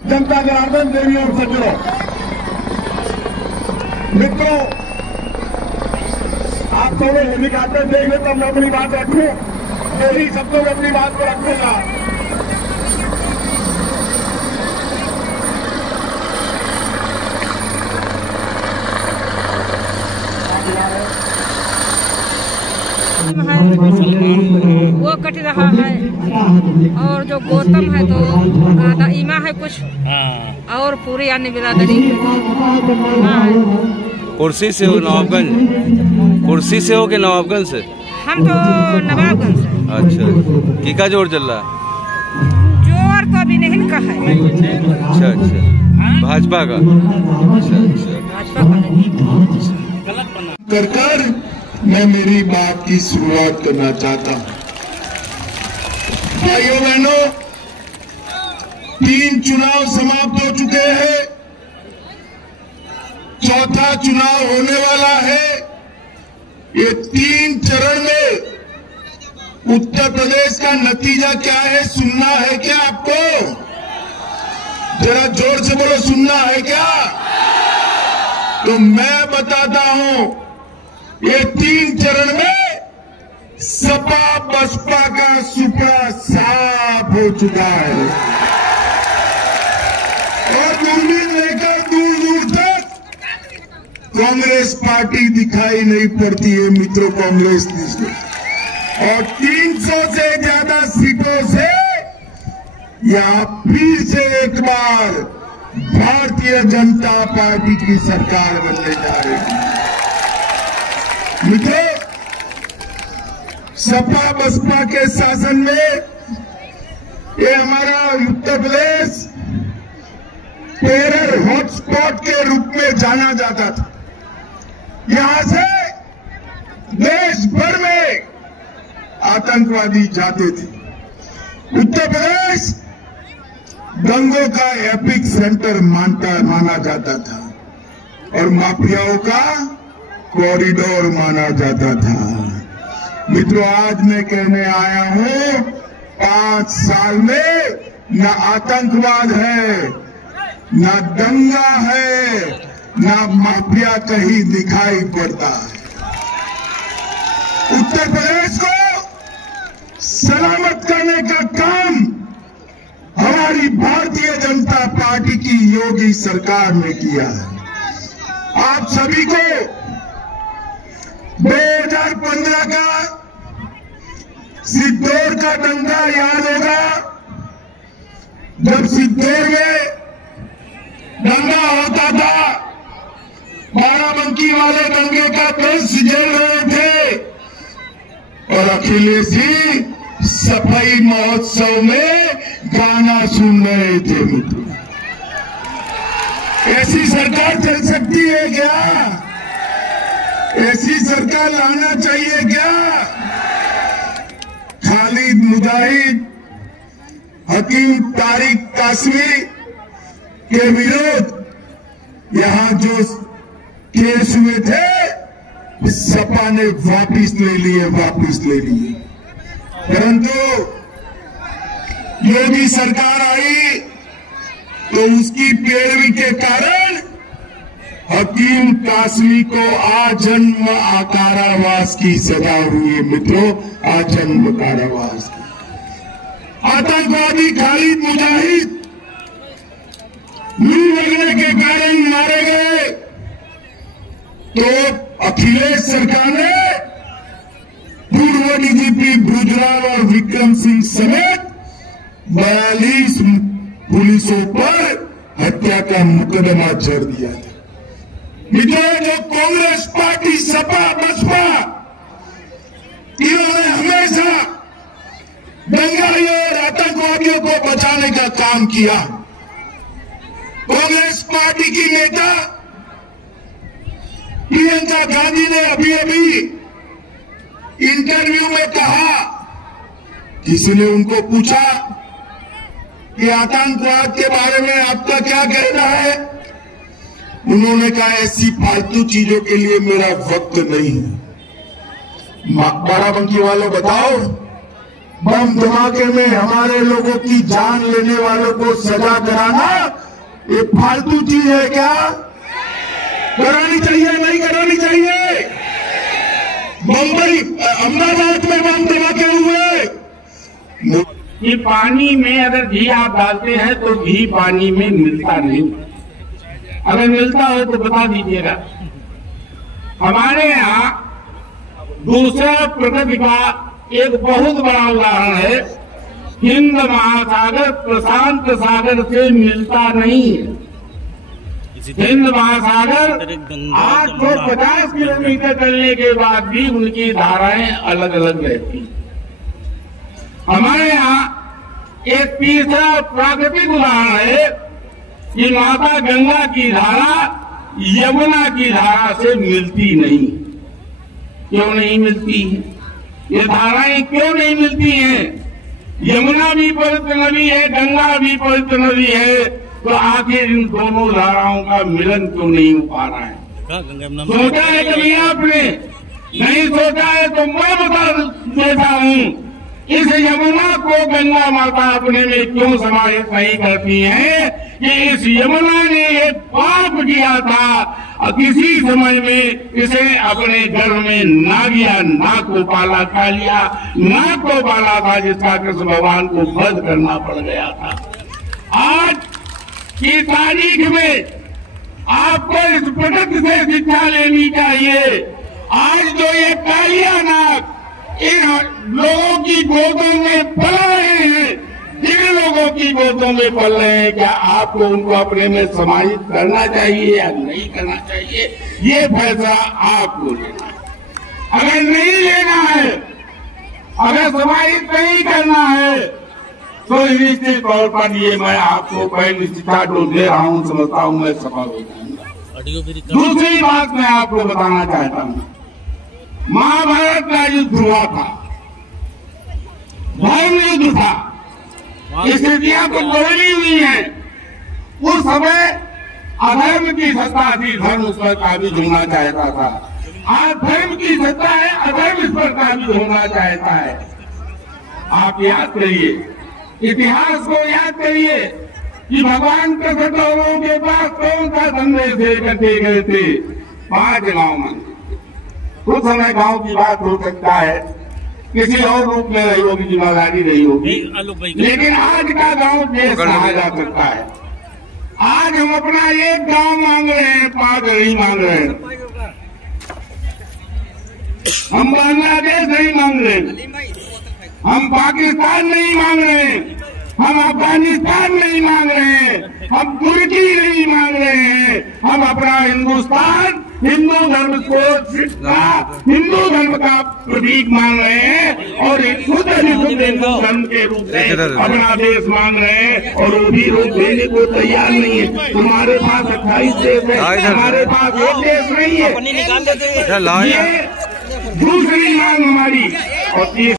जनता जनार्दन देवी और सज्जनों, मित्रों, आप थोड़े हेलीकॉप्टर देख ले तब मैं अपनी बात रखूं, यही शब्दों में अपनी बात को रखूंगा। वो कट रहा है और जो गौतम है तो आधा ईमा है कुछ और पूरी यानी बिरादरी कुर्सी से हो नवाबगंज, कुर्सी से हो के नवाबगंज से? हम तो नवाबगंज से। अच्छा, किका जोर चल रहा? जोर तो अभी नहीं का है। अच्छा अच्छा, भाजपा का? अच्छा अच्छा, भाजपा का। कर मैं मेरी बात की शुरुआत करना चाहता हूं। भाइयों बहनों, 3 चुनाव समाप्त हो चुके हैं, चौथा चुनाव होने वाला है। ये 3 चरण में उत्तर प्रदेश का नतीजा क्या है सुनना है क्या आपको? जरा जोर से बोलो, सुनना है क्या? तो मैं बताता हूं, ये 3 चरण में सपा बसपा का सुपड़ा साफ हो चुका है और दूरबीन लेकर दूर दूर तक कांग्रेस पार्टी दिखाई नहीं पड़ती है मित्रों, कांग्रेस और 300 से ज्यादा सीटों से यहां फिर से एक बार भारतीय जनता पार्टी की सरकार बनने जा रही है। मित्रों, सपा बसपा के शासन में ये हमारा उत्तर प्रदेश टेरर हॉटस्पॉट के रूप में जाना जाता था। यहां से देश भर में आतंकवादी जाते थे। उत्तर प्रदेश दंगों का एपिक सेंटर माना जाता था और माफियाओं का कॉरिडोर माना जाता था। मित्रों, आज मैं कहने आया हूं, 5 साल में न आतंकवाद है, न दंगा है, न माफिया कहीं दिखाई पड़ता है। उत्तर प्रदेश को सलामत करने का काम हमारी भारतीय जनता पार्टी की योगी सरकार ने किया है। आप सभी को 2015 का सिद्धौर का दंगा याद होगा। जब सिद्धौर में दंगा होता था, बाराबंकी वाले दंगे का दंश झेल रहे थे और अखिलेश जी सफाई महोत्सव में गाना सुन रहे थे। मित्रों, ऐसी सरकार चल सकती है क्या? ऐसी सरकार लाना चाहिए क्या? खालिद मुजाहिद, हकीम तारिक कासमी के विरोध यहां जो केस हुए थे, सपा ने वापिस ले लिए। परंतु योगी सरकार आई तो उसकी पैरवी के कारण हकीम कासमी को आजन्म कारावास की सजा हुई है। मित्रों, आजन्म कारावास की। आतंकवादी खालिद मुजाहिद लू लगने के कारण मारे गए तो अखिलेश सरकार ने पूर्व डीजीपी बृजलाल और विक्रम सिंह समेत 42 पुलिसों पर हत्या का मुकदमा जड़ दिया था। मित्रों, जो कांग्रेस पार्टी, सपा, बसपा, इन्होंने हमेशा दंगाइयों और आतंकवादियों को बचाने का काम किया। कांग्रेस पार्टी की नेता प्रियंका गांधी ने अभी इंटरव्यू में कहा, किसी ने उनको पूछा कि आतंकवाद के बारे में आपका क्या कहना है, उन्होंने कहा ऐसी फालतू चीजों के लिए मेरा वक्त नहीं है। बाराबंकी वालों बताओ, बम धमाके में हमारे लोगों की जान लेने वालों को सजा कराना ये फालतू चीज है क्या? करानी चाहिए, नहीं करानी चाहिए? मुंबई, अहमदाबाद में बम धमाके हुए। कि पानी में अगर घी आप डालते हैं तो घी पानी में मिलता नहीं, अगर मिलता हो तो बता दीजिएगा। हमारे यहाँ दूसरा प्रकृति का एक बहुत बड़ा उदाहरण है, हिंद महासागर प्रशांत सागर से मिलता नहीं है। हिंद महासागर 850 किलोमीटर चलने के बाद भी उनकी धाराएं अलग अलग रहती। हमारे यहाँ एक तीसरा प्राकृतिक उदाहरण है कि माता गंगा की धारा यमुना की धारा से मिलती नहीं। क्यों नहीं मिलती है? ये धाराएं क्यों नहीं मिलती हैं? यमुना भी पवित्र नदी है, गंगा भी पवित्र नदी है, तो आखिर इन दोनों धाराओं का मिलन क्यों नहीं हो पा रहा है? सोचा है कभी आपने? नहीं सोचा है तो मैं बता देता हूँ। इस यमुना को गंगा माता अपने में क्यों समाहित नहीं करती है कि इस यमुना ने एक पाप किया था, किसी समय में इसे अपने गर्भ में नाग को पाला खा लिया, नाग को पाला था जिसका कृष्ण भगवान को वध करना पड़ गया था। आज की तारीख में आपको इस प्रकृति से शिक्षा लेनी चाहिए। आज जो ये कालिया नाग इन लोगों की गोदों में पल रहे हैं, जिन लोगों की गोदों में पल रहे हैं, क्या आपको उनको अपने में समाहित करना चाहिए या नहीं करना चाहिए? ये फैसला आपको लेना है। अगर नहीं लेना है, अगर समाहित नहीं करना है, तो निश्चित तौर पर ये मैं आपको पहली शिक्षा जो दे रहा हूँ, समझता हूँ मैं सफल हो जाऊंगा। दूसरी बात मैं आपको बताना चाहता हूँ, महाभारत का युद्ध हुआ था, धर्म युद्ध था, स्थितियां तो बदली हुई हैं। उस समय अधर्म की सत्ता थी, धर्म उस पर काबिज होना चाहता था। आज धर्म की सत्ता है, अधर्म इस पर काबिज होना चाहता है। आप याद करिए, इतिहास को याद करिए कि भगवान कृष्ण लोगों के पास कौन सा संदेश लेकर के गए थे? 5 गांव मंदिर। उस समय गांव की बात हो सकता है, किसी और रूप में रही होगी, जिम्मेदारी रही होगी, लेकिन आज का गांव देश कहा जा सकता है। आज हम अपना एक गांव मांग रहे हैं, 5 नहीं मांग रहे हैं। हम बांग्लादेश नहीं मांग रहे, हम पाकिस्तान नहीं मांग रहे, हम अफगानिस्तान नहीं मांग रहे हैं, हम तुर्की नहीं मांग रहे हैं। हम अपना हिंदुस्तान, हिंदू धर्म को हिंदू धर्म का प्रतीक मान रहे हैं और एक शुद्ध हिंदू धर्म के रूप में अपना देश मांग रहे हैं, और वो भी रूप देने को तैयार नहीं है। तुम्हारे पास 28 देश है, हमारे पास एक देश नहीं है। ये दूसरी मांग हमारी। और